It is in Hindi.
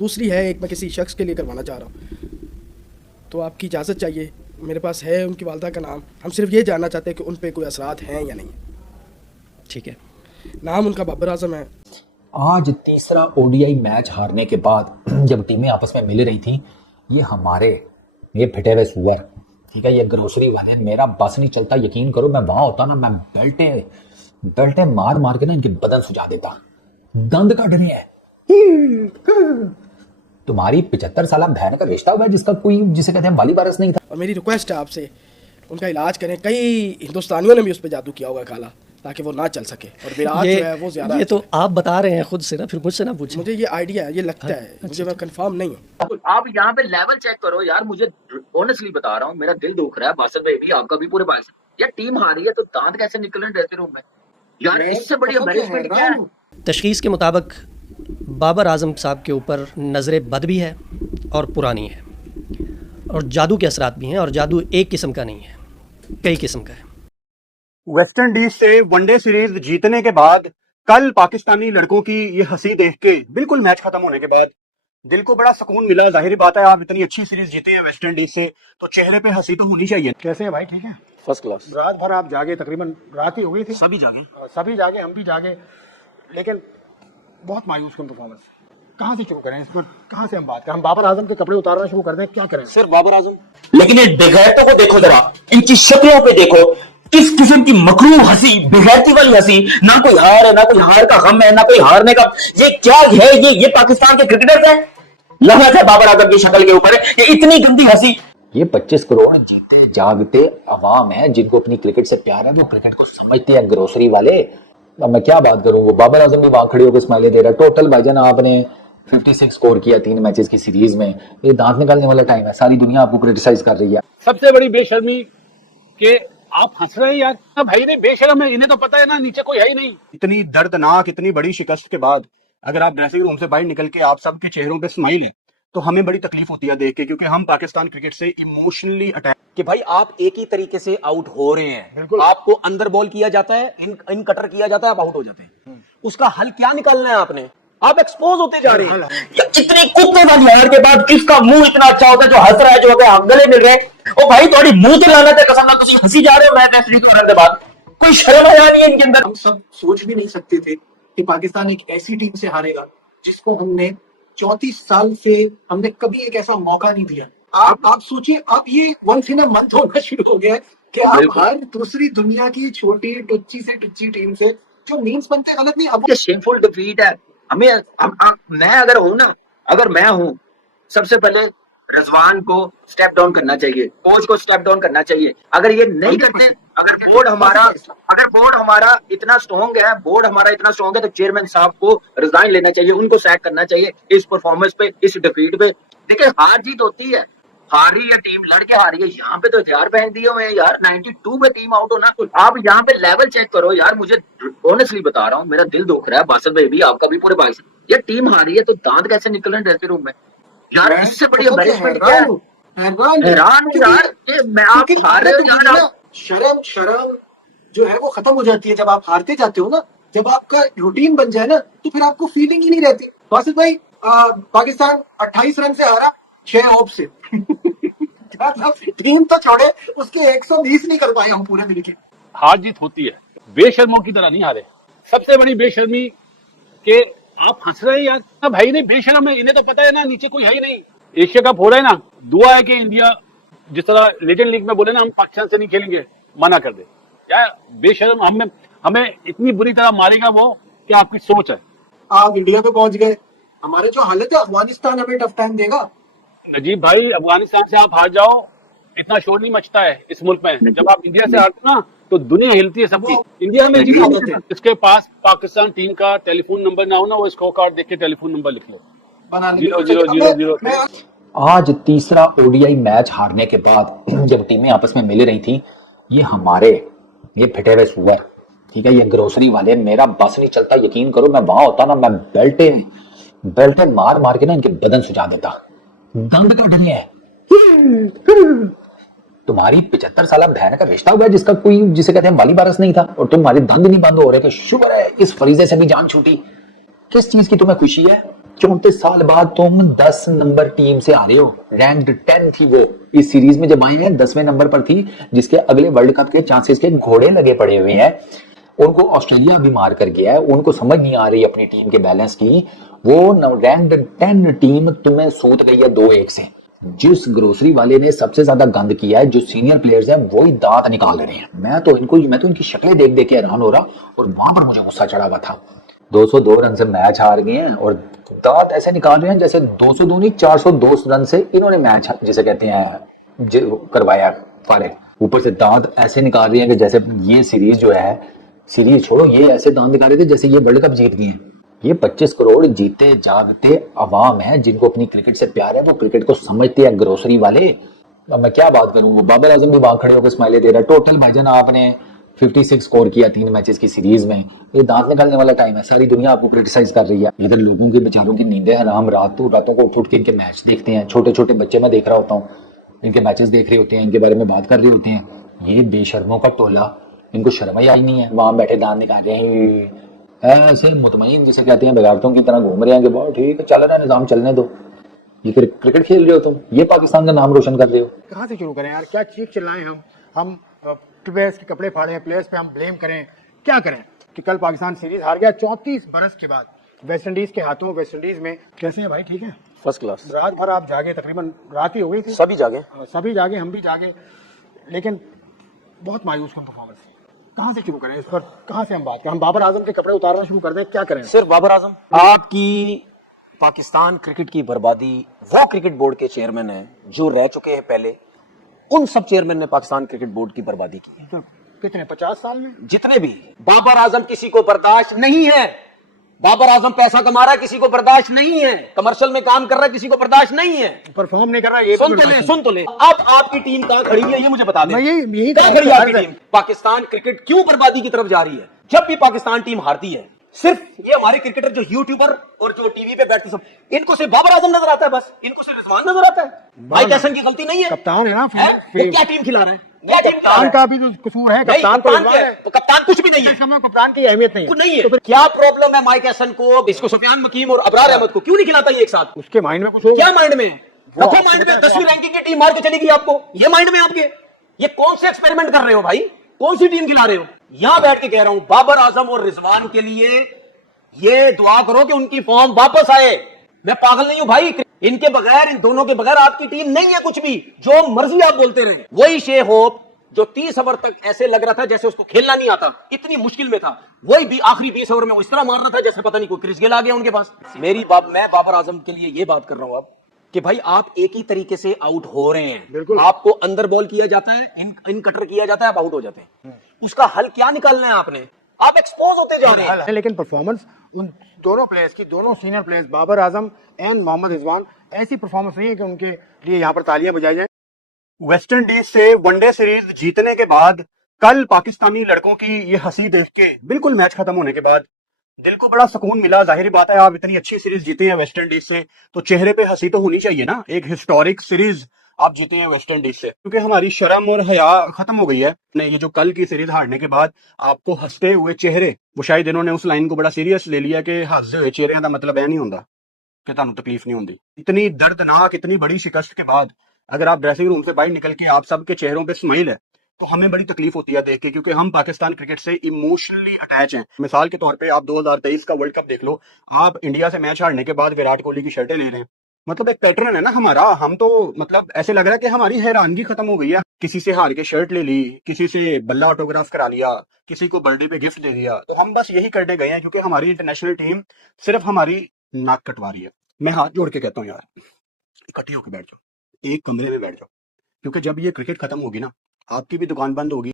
दूसरी है एक मैं किसी शख्स के लिए करवाना चाह रहा हूँ, तो आपकी इजाज़त चाहिए। मेरे पास है उनकी वालदा का नाम, हम सिर्फ ये जानना चाहते हैं कि उन पे कोई असरात हैं या नहीं। ठीक है। नाम उनका बाबर आजम है। आज तीसरा ओडीआई मैच हारने के बाद जब टीमें आपस में मिल रही थी, ये फिटे हुए सुअर, ठीक है, ये ग्रोसरी वाले, मेरा बस नहीं चलता, यकीन करो मैं वहां होता ना, मैं बेल्टे मार मार के ना इनके बदन सुझा देता। दंद काट रही है। तुम्हारी 75 साल बहन का रिश्ता हुआ है जिसका कोई, जिसे कहते हैं वाली वारस नहीं था। और मेरी रिक्वेस्ट है आपसे, उनका इलाज करें। कई हिंदुस्तानियों ने भी उस पर जादू किया होगा काला, ताकि वो ना चल सके। और विराट जो है वो ज्यादा, ये तो आप बता रहे हैं खुद से ना, फिर मुझसे ना पूछें। मुझे ये आइडिया है, ये लगता है, मुझे मैं कंफर्म नहीं हूँ। आप यहाँ पे लेवल चेक करो यार, मुझे ऑनेस्टली बता रहा हूँ, मेरा दिल दुख रहा है बासित भाई भी, आपका भी, पूरे बाइस। यार टीम हारी है तो दांत कैसे निकल रहे ड्रेसिंग रूम में यार, इससे बड़ी एम्बैरेसमेंट क्या है। तशखीस के मुताबिक बाबर आजम साहब के ऊपर नज़र बद भी है और पुरानी है, और जादू के असरात भी हैं, और जादू एक किस्म का नहीं है, कई किस्म का है। वेस्ट इंडीज से वनडे सीरीज जीतने के बाद कल पाकिस्तानी लड़कों की ये हंसी देख के, बिल्कुल मैच खत्म होने के बाद दिल को बड़ा सुकून मिला। जाहिर बात है, आप इतनी अच्छी सीरीज जीते हैं वेस्ट इंडीज से, तो चेहरे पे हंसी तो होनी चाहिए। कैसे है भाई, ठीक है? First class. रात भर आप जागे, तकरीबन रात ही हो गई थी, सभी जागे, हम भी जागे, लेकिन बहुत मायूस कन परफॉर्मेंस। कहाँ से शुरू करें इस पर, कहाँ से हम बात करें? हम बाबर आजम के कपड़े उतारना शुरू कर दें, क्या करें? सिर्फ बाबर आजम। लेकिन ये बेगैरतों को देखो जरा, इनकी शक्लों पे देखो, किस किस्म की मकरूह हंसी, बेगैरती वाली हंसी। ना कोई हार है, ना कोई हार का गम है, ना कोई हारने का। ये क्या है? ये पाकिस्तान के क्रिकेटर्स हैं? लहर है बाबर आजम की शक्ल के ऊपर, ये इतनी गंदी हंसी। ये 25 करोड़ जीते जागते अवाम है जिनको अपनी क्रिकेट से प्यार है, वो क्रिकेट को समझते हैं, ग्रोसरी वाले। अब मैं क्या बात करूं, वो बाबर आजम भी वहां खड़े होकर स्माइली दे रहा है। टोटल भाईजान आपने 56 स्कोर किया 3 मैचेस की सीरीज में, ये दांत निकालने वाला टाइम है। सारी दुनिया आपको क्रिटिसाइज कर रही है। सबसे बड़ी बेशर्मी के आप हंस रहे हैं यार, भाई ने बेशर्म है, इन्हें तो पता है ना नीचे कोई है ही नहीं। इतनी दर्दनाक, इतनी बड़ी शिकस्त के बाद अगर आप ड्रेसिंग रूम से बाहर निकल के आप सबके चेहरों पे स्माइल है, तो हमें बड़ी तकलीफ होती है देख के, क्योंकि हम पाकिस्तान क्रिकेट से इमोशनली अटैच। कि भाई आप एक ही तरीके से आउट हो रहे हैं, बिल्कुल। आपको अंदर बॉल किया जाता है, इन कटर किया जाता है, आप आउट हो जाते हैं। उसका हल क्या निकालना है आपने? आप एक्सपोज होते जा रहे हैं। या इतनी कुत्ते वाली हार के बाद किसका मुंह इतना अच्छा होता है जो हंस रहा है, जो अगर गले मिल रहे हैं। ओ भाई थोड़ी मुंह तो लाना था, कसम ना तुम हंसी जा रहे हो मैच शुरू होने के बाद, कोई शर्म आया नहीं है इनके अंदर। हम सब सोच भी नहीं सकते थे कि पाकिस्तान एक ऐसी टीम से हारेगा जिसको हमने 34 साल से हमने कभी एक ऐसा मौका नहीं दिया। आप सोचिए, आप ये वंस इन अ मंथ होना शुरू हो गया है कि आप हर दूसरी दुनिया की छोटी टुच्ची से टुच्ची टीम से जो मीम्स बनते गलत नहीं, अब ये शेमफुल डिफीट है। मैं अगर हूं ना, अगर मैं हूं, सबसे पहले रजवान को स्टेप डाउन करना चाहिए, कोच को स्टेप डाउन करना चाहिए। अगर ये नहीं करते, अगर बोर्ड हमारा इतना स्ट्रॉन्ग है, तो चेयरमैन साहब को रिजाइन लेना चाहिए, उनको सैक करना चाहिए इस परफॉर्मेंस पे, इस डिफीट पे। देखिए हार जीत होती है, हार रही है टीम, लड़के हार रही है। यहाँ पे तो हथियार पहन दिए हुए हैं यार, 92 पे टीम आउट होना। आप यहाँ पे लेवल चेक करो यार, मुझे ऑनेस्टली बता रहा हूँ, मेरा दिल दुख रहा है बासित भाई भी, आपका भी, पूरे बाइस। यार टीम हारी है तो दांत कैसे निकल रहे हैं ड्रेसिंग रूम में यार, इससे बड़ी एम्बैरेसमेंट क्या है। हैरान हूं यार कि मैं, आप हार रहे हो यार। शर्म जो है वो खत्म हो जाती है जब आप हारते जाते हो ना। जब आपका रूटीन बन जाए ना, तो फिर आपको फीलिंग ही नहीं रहती। बासित भाई, पाकिस्तान 28 रन से हारा 6 ऑफ से। टीम तो छोड़े, उसके 120 नहीं कर पाए हम पूरे मिलके। हार जीत होती है, बेशर्मों की तरह नहीं हारे। सबसे बड़ी बेशर्मी के आप हंस रहे हैं यार, भाई ने बेशर्म है, इन्हें तो पता है ना नीचे कोई है ही नहीं। एशिया कप हो रहा है ना, दुआ है कि इंडिया जिस तरह लेजेंड लीग में बोले ना, हम पाकिस्तान से नहीं खेलेंगे, मना कर दे यार। बेशर्म हमें इतनी बुरी तरह मारेगा वो, क्या आपकी सोच है? आप इंडिया पे पहुंच गए, हमारे जो हालत है, अफगानिस्तान हमें टफ टाइम देगा। नजीब भाई, अफगानिस्तान से आप हार जाओ, इतना शोर नहीं मचता है इस मुल्क में। जब आप इंडिया से हारते हो ना, तो दुनिया हिलती है सबकी। इंडिया में जीत, इसके पास पाकिस्तान टीम का टेलीफोन नंबर ना हो ना, वो स्कोर कार्ड देख के टेलीफोन नंबर लिख लो, 00000। आज तीसरा ओडीआई मैच हारने के बाद जब टीमें आपस में मिल रही थी, ये फिटे हुए सुअर, ठीक है, ये ग्रोसरी वाले, मेरा बस नहीं चलता, यकीन करो मैं वहां होता ना, मैं बेल्टे मार मार के ना इनके बदन सुझा देता। दंद काट रही है। तुम्हारी 75 साल बहन का रिश्ता हुआ है जिसका कोई, जिसे कहते हैं वाली वारस नहीं था, और तुम्हारे दंद नहीं बंद हो रहे कि शुक्र है इस फरीजे से भी जान छूटी। किस चीज की तुम्हें खुशी है? 34 साल बाद तुम 10 नंबर टीम से आ रहे हो, रैंक्ड 10 थी वो इस सीरीज में जब आए हैं, 10वें नंबर पर थी, जिसके अगले वर्ल्ड कप के चांसेस के घोड़े लगे पड़े हुए हैं। उनको ऑस्ट्रेलिया भी मार कर गया है, उनको समझ नहीं आ रही अपनी टीम के बैलेंस की। वो रैंक्ड 10 टीम तुम्हें सूत गई है 2-1 से। जिस ग्रोसरी वाले ने सबसे ज्यादा गंद किया है, जो सीनियर प्लेयर्स हैं, वो ही दांत निकाल रहे हैं। मैं तो इनकी शक्लें देख देख के हैरान हो रहा, और वहां पर मुझे गुस्सा चढ़ा हुआ था। 202 रन से मैच हार गए हैं और दांत ऐसे निकाल रहे हैं जैसे 202 नहीं 402 रन से इन्होंने मैच जिसे कहते हैं करवाया फारे। ऊपर से दांत ऐसे निकाल रहे हैं कि जैसे ये सीरीज जो है, सीरीज छोड़ो, ये ऐसे दांत निकाल रहे थे जैसे ये वर्ल्ड कप जीत गए हैं। ये 25 करोड़ जीते जागते अवाम है, जिनको अपनी क्रिकेट से प्यार है, वो क्रिकेट को समझते हैं। ग्रोसरी वाले, अब मैं क्या बात करूं, वो बाबर आजम भी भाग खड़े होकर स्माइले दे रहा है। टोटल भाईजान आपने 56 स्कोर किया 3 मैचेस की सीरीज में। ये दांत निकालने वाला टाइम है, सारी दुनिया आपको क्रिटिसाइज कर रही है। इधर लोगों के बेचारों की नींदें हराम, रातों को उठ के इनके मैच देखते हैं। छोटे छोटे बच्चे मैं देख रहा होता हूँ, इनके मैचेस देख रहे होते हैं, इनके बारे में बात कर रहे होते हैं। ये बेशर्मों का टोला, इनको शर्म ही आई नहीं है, वहां बैठे दांत निकाल रहे हैं ऐसे मुतमईन जिसे कहते हैं, बेगारतों की तरह घूम रहे हैं कि बहुत ठीक है, चल रहा है निजाम, चलने दो। ये क्रिकेट खेल रहे हो तुम, ये पाकिस्तान का नाम रोशन कर रहे हो। कहाँ से शुरू करें यार, क्या चीख चिल्लाएं हम प्लेयर्स के कपड़े फाड़े, प्लेयर्स पे हम ब्लेम करें, क्या करें कि कल पाकिस्तान सीरीज हार गया 34 बरस के बाद वेस्ट इंडीज के हाथों। वेस्ट इंडीज में कैसे है भाई, ठीक है, फर्स्ट क्लास। रात भर आप जागे, तकरीबन रात ही हो गई थी, सभी जागे, हम भी जागे, लेकिन बहुत मायूस कम परफॉर्मेंस। कहाँ से शुरू करें इस पर, कहाँ से हम बात करें? हम बाबर आजम के कपड़े उतारना शुरू कर दें, क्या करें? सिर्फ बाबर आजम? आपकी पाकिस्तान क्रिकेट की बर्बादी वो क्रिकेट बोर्ड के चेयरमैन है जो रह चुके हैं पहले, उन सब चेयरमैन ने पाकिस्तान क्रिकेट बोर्ड की बर्बादी की है। तो कितने 50 साल में? जितने भी। बाबर आजम किसी को बर्दाश्त नहीं है। बाबर आजम पैसा कमा रहा है, किसी को बर्दाश्त नहीं है। कमर्शियल में काम कर रहा है, किसी को बर्दाश्त नहीं है। परफॉर्म नहीं कर रहा, ये सुन तो ले। अब आपकी टीम कहां खड़ी है ये मुझे बता दें। यही कहां खड़ी है आपकी टीम? पाकिस्तान क्रिकेट क्यों बर्बादी की तरफ जा रही है? जब भी पाकिस्तान टीम हारती है, सिर्फ ये हमारे क्रिकेटर जो यूट्यूबर और जो टीवी पे बैठते सब, इनको सिर्फ बाबर आजम नजर आता है, बस इनको सिर्फ रिजवान नजर आता है। माइक हैसन की गलती नहीं है, कप्तान है ना, वो क्या टीम खिला रहे हैं? कप्तान का भी तो कसूर है, कप्तान तो कप्तान कुछ भी नहीं है, कप्तान की अहमियत नहीं है। तो क्या प्रॉब्लम है माइक हैसन को, इसको सुफियान मकीम और अबरार अहमद को क्यों नहीं खिलाता ये एक साथ? उसके माइंड में कुछ होगा। क्या माइंड में? रखो माइंड में, 10वीं रैंकिंग की टीम मार के चलेगी आपको, ये माइंड में आपके? ये कौन से एक्सपेरिमेंट कर रहे हो भाई? कौन सी टीम खिला रहे हो? यहां बैठ के कह रहा हूं, बाबर आजम और रिजवान के लिए ये दुआ करो कि उनकी फॉर्म वापस आए। मैं पागल नहीं हूं भाई, इनके बगैर, इन दोनों के बगैर आपकी टीम नहीं है कुछ भी। जो मर्जी आप बोलते रहे। वही शे होप जो 30 ओवर तक ऐसे लग रहा था जैसे उसको खेलना नहीं आता, इतनी मुश्किल में था, वही भी आखिरी 20 ओवर में वो इस तरह मार रहा था जैसे पता नहीं कोई क्रिस गेल आ गया उनके पास। मैं बाबर आजम के लिए ये बात कर रहा हूं अब कि भाई आप एक ही तरीके से आउट हो रहे हैं। आपको अंदर बॉल किया जाता है, इन कटर किया जाता है, आप आउट हो जाते हैं। उसका हल क्या निकालना है आपने? आप एक्सपोज होते जा रहे हैं। लेकिन परफॉर्मेंस उन दोनों प्लेयर्स की, दोनों senior players Babar Azam and Mohammad Rizwan, ऐसी परफॉर्मेंस नहीं है कि उनके लिए यहाँ पर तालियां बजाई जाए। वेस्ट इंडीज से वनडे सीरीज जीतने के बाद कल पाकिस्तानी लड़कों की ये हंसी देख के, बिल्कुल मैच खत्म होने के बाद दिल को बड़ा सुकून मिला। जाहिर बात है, आप इतनी अच्छी सीरीज जीते हैं वेस्ट इंडीज से, तो चेहरे पे हंसी तो होनी चाहिए ना। एक हिस्टोरिक सीरीज आप जीते हैं वेस्ट इंडीज से, क्योंकि हमारी शर्म और हया खत्म हो गई है। नहीं, ये जो कल की सीरीज हारने के बाद आपको हंसते हुए चेहरे, वो शायद इन्होंने उस लाइन को बड़ा सीरियस ले लिया कि हंसते हुए चेहरे का मतलब है नहीं होता कि ਤੁਹਾਨੂੰ तकलीफ नहीं होती। इतनी दर्दनाक, इतनी बड़ी शिकस्त के बाद अगर आप ड्रेसिंग रूम से बाहर निकल के आप सबके चेहरों पे स्माइल है, तो हमें बड़ी तकलीफ होती है देख के, क्योंकि हम पाकिस्तान क्रिकेट से इमोशनली अटैच हैं। मिसाल के तौर पे आप 2023 का वर्ल्ड कप देख लो, आप इंडिया से मैच हारने के बाद विराट कोहली की शर्टें ले रहे हैं, मतलब एक पैटर्न है ना हमारा। हम तो मतलब ऐसे लग रहा है कि हमारी हैरानगी खत्म हो गई है। किसी से हार के शर्ट ले ली, किसी से बल्ला ऑटोग्राफ करा लिया, किसी को बर्थडे पे गिफ्ट दे दिया। तो हम बस यही करने गए हैं, क्योंकि हमारी इंटरनेशनल टीम सिर्फ हमारी नाक कटवा रही है। मैं हाथ जोड़ के कहता हूँ यार, इकट्ठी होकर बैठ जाओ, एक कमरे में बैठ जाओ, क्योंकि जब ये क्रिकेट खत्म होगी ना, आपकी भी दुकान बंद होगी,